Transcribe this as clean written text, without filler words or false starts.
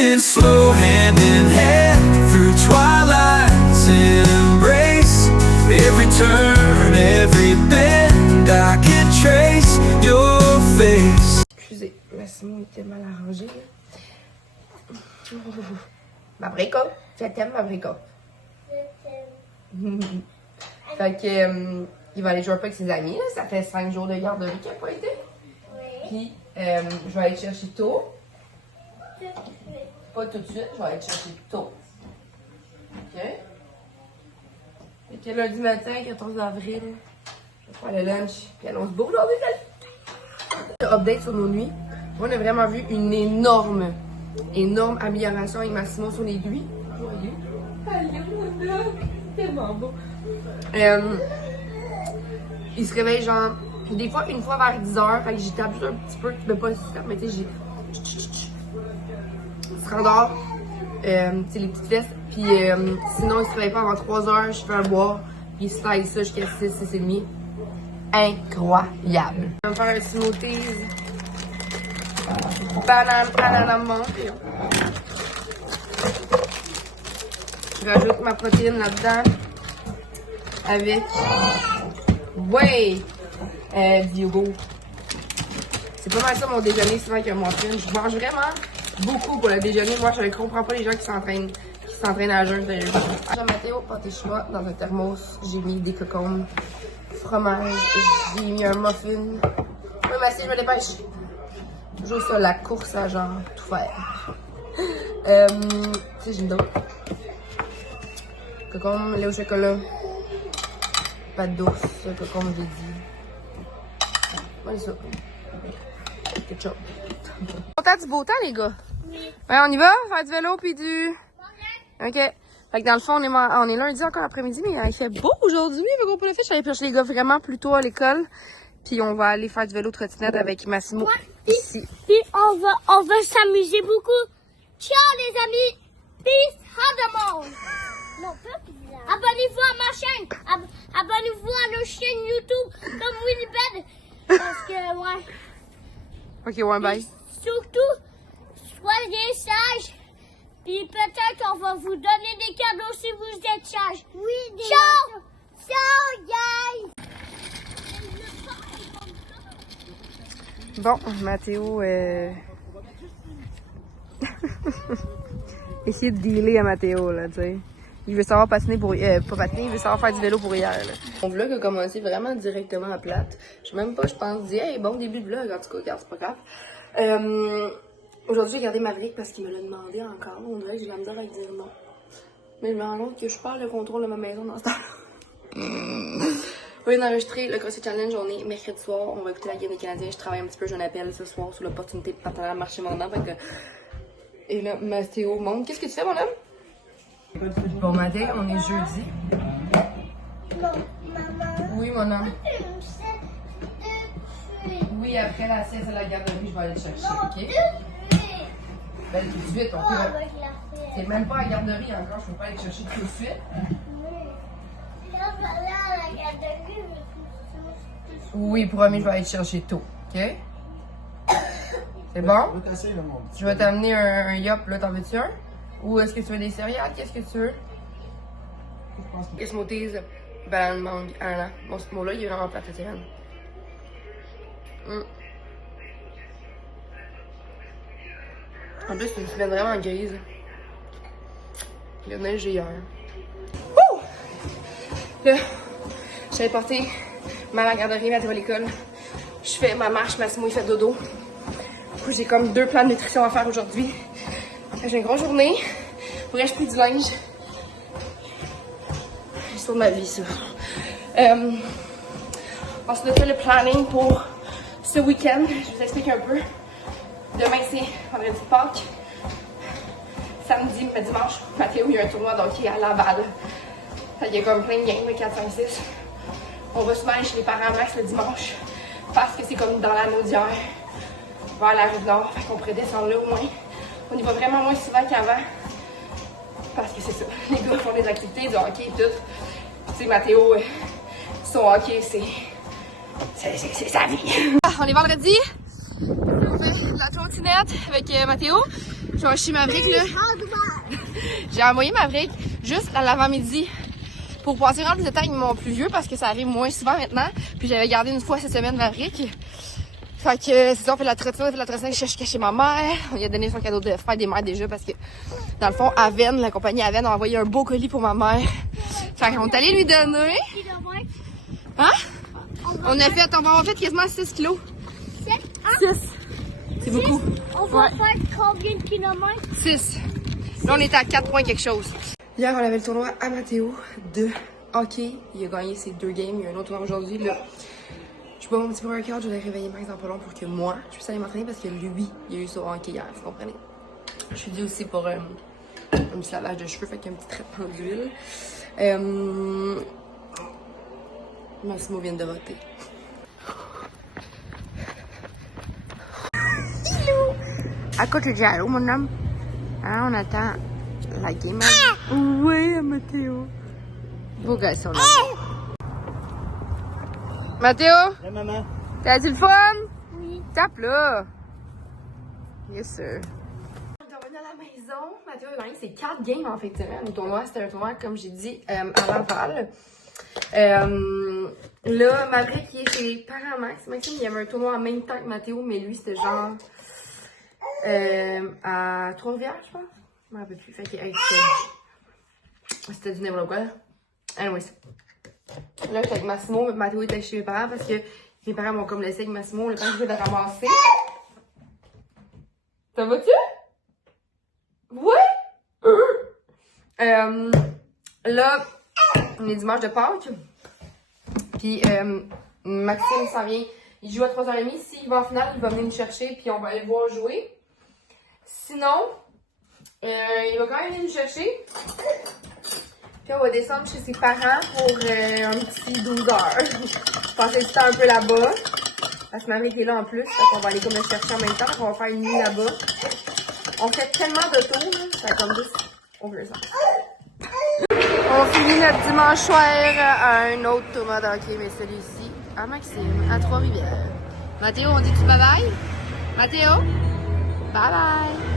Dancing slow hand in hand through twilights and embrace. Every turn, every bend, I can trace your face. Excusez, Massimo était mal arrangé. Ma break-up, je t'aime ma break-up. Fait que, il va aller jouer un peu avec ses amis, là. Ça fait 5 jours de garderie qu'il n'a pas été. Oui. Puis, je vais aller te chercher tôt. Tout de suite. Pas tout de suite, je vais aller te chercher tôt. OK? Fait que lundi matin, 14 avril, je vais faire le lunch. Puis on se bourre aujourd'hui. Update sur nos nuits. On a vraiment vu une énorme amélioration avec Massimo sur les nuits. Joyeux. Allez, mon homme. Tellement beau. Il se réveille genre, des fois, une fois vers 10h, fait que j'y tape juste un petit peu, mais pas le système, mais tu sais, il se rendort, tu sais, les petites fesses, puis sinon, il se réveille pas avant 3h, je fais un boire, puis il slide ça jusqu'à 6, 6h30. Incroyable! Je vais me faire un smoothie, banane menthe. Je rajoute ma protéine là-dedans, avec, du yogourt. C'est pas mal ça mon déjeuner, souvent avec un muffin. Je mange vraiment beaucoup pour le déjeuner. Moi, je ne comprends pas les gens qui s'entraînent à jeun. Mathéo, pâté chinois dans un thermos. J'ai mis des cocombes, fromage, j'ai mis un muffin. Oui, merci, je me dépêche. Toujours ça, la course à genre tout faire. Tu sais, j'ai une d'autres. Cocombes, lait au chocolat. Pâte d'ours, comme j'ai dit. Voilà ça. Ketchup. Content du beau temps, les gars? Oui. Ouais, on y va? Faire du vélo puis du... OK. Fait que dans le fond, on est lundi encore après-midi, mais il fait beau aujourd'hui. Fait qu'on peut le faire. Je suis allée chercher les gars vraiment plus tôt à l'école. Puis on va aller faire du vélo trottinette avec Massimo ici. Puis on va s'amuser beaucoup. Ciao les amis. Peace à the monde. Non, pas bizarre. Abonnez-vous à ma chaîne. Abonnez-vous à nos chaînes YouTube comme Willibed. Parce que, ouais. OK, ouais, bye. Et surtout, soyez sages. Puis peut-être qu'on va vous donner des cadeaux si vous êtes sages. Oui, des Ciao! Ciao, guys! Bon, Mathéo, essayer de dealer à Mathéo, là, tu sais. Il veut savoir patiner pour... pas patiner, il veut savoir faire du vélo pour hier, là. Mon vlog a commencé vraiment directement à plate. Je sais même pas, je pense, dire, hey, bon début de vlog, en tout cas, regarde, c'est pas grave. Aujourd'hui, j'ai gardé Maverick parce qu'il me l'a demandé encore. On dirait que j'ai la misère à dire non. Mais je me rends compte que je perds le contrôle de ma maison dans ce temps-là. On vient d'enregistrer le CrossFit Challenge, on est mercredi soir, on va écouter la game des Canadiens. Je travaille un petit peu, j'ai un appel ce soir sur l'opportunité de partenariat marché mandant. Fait que... Et là, Mathéo monte. Qu'est-ce que tu fais, mon homme? Bon matin, on est jeudi. Non, maman. Oui, mon homme. Tout de suite. Oui, après la sieste à la garderie, je vais aller te chercher, Non, ok? tout de suite. Ben, tout de suite, Oh, ok? avec la fête. C'est même pas à la garderie encore, je peux pas aller te chercher tout de suite. Quand je vais aller à la garderie, je vais tout Oui, promis, je vais aller te chercher tôt, ok? C'est bon? Je vais t'amener un yop, là, t'en veux-tu un? Ou est-ce que tu veux des céréales? Qu'est-ce que tu veux? Les smoothies, banane, mangue, ananas. Bon, ce mot-là, il est vraiment plat, cette semaine. En plus, c'est une semaine vraiment grise. Il y a neige hier. Ouh! Là, j'avais porté à la garderie, Mathéo à l'école. Je fais ma marche, Massimo il fait dodo. Du coup, j'ai comme 2 plans de nutrition à faire aujourd'hui. J'ai une grosse journée. Faudrait que je plie du linge. L'histoire de ma vie, ça. Ensuite de fait le planning pour ce week-end. Je vous explique un peu. Demain, c'est vendredi de Pâques. Samedi, mais dimanche, Mathéo, il y a un tournoi d'hockey à Laval. Il y a comme plein de games, 4, 5, 6. On va souvent aller chez les parents Max le dimanche. Parce que c'est comme dans l'anneau d'hier. Vers la Rive-Nord. Fait qu'on pourrait descendre là au moins. On y va vraiment moins souvent qu'avant. Parce que c'est ça. Les gars font des activités, du hockey et tout. Tu sais, Mathéo, son hockey, c'est sa vie. On est vendredi. On fait de la trottinette avec Mathéo. Je vais chez Maverick, là. J'ai envoyé Maverick juste à l'avant-midi pour passer rendre les détails avec mon plus vieux parce que ça arrive moins souvent maintenant. Puis j'avais gardé une fois cette semaine Maverick. Fait que c'est ça, on fait la trottinette, je chez ma mère. On lui a donné son cadeau de fête des mères déjà parce que dans le fond, Aven, la compagnie Aven a envoyé un beau colis pour ma mère. Fait qu'on est allé lui donner. Hein? On va avoir fait quasiment 6 kilos. 6. C'est beaucoup. On va faire combien de kilomètres? 6. Là, on était à 4 points quelque chose. Hier, on avait le tournoi à Mathéo de hockey. Il a gagné ses 2 games. Il y a un autre tournoi aujourd'hui. Là, je bois mon petit workout. Je vais réveiller Max dans pas long pour que moi, je puisse aller m'entraîner parce que lui, il a eu son hockey hier. Vous comprenez? Je suis due aussi pour un petit lavage de cheveux. Fait qu'il y a un petit traitement d'huile. Massimo vient de voter. À quoi tu dis allô, mon homme? Hein, on attend la game. Oui, Mathéo. Beau garçon, là. Mathéo? Ouais, maman. T'as-tu le fun? Oui. Tape là. Yes, sir. On est revenu à la maison. Mathéo a gagné ses 4 games en fait de semaine. Le tournoi, c'était un tournoi, comme j'ai dit, à Laval. Là, Maverick, il est chez les parents Max. Maxime, il y avait un tournoi en même temps que Mathéo, mais lui, c'était genre à Trois-Rivières, je pense. Je m'en rappelle plus. Fait que, hey, c'était du n'importe quoi. Anyways. Là, j'étais avec Massimo. Mathéo était chez mes parents parce que mes parents m'ont comme laissé avec Massimo le temps que je vais le ramasser. Ça va-tu? Ouais! Là, on est dimanche de Pâques. Puis Maxime s'en vient. Il joue à 3h30. S'il va en finale, il va venir nous chercher. Puis on va aller le voir jouer. Sinon, il va quand même venir nous chercher. Puis on va descendre chez ses parents pour un petit 12 heures. Je pensais du temps un peu là-bas. Parce que Marie était là en plus. Donc on va aller comme le chercher en même temps. On va faire une nuit là-bas. On fait tellement de tours. Ça va comme juste over ça. On finit notre dimanche soir à un autre tournoi de hockey, mais celui-ci à Maxime, à Trois-Rivières. Mathéo, on dit-tu bye-bye? Mathéo? Bye-bye!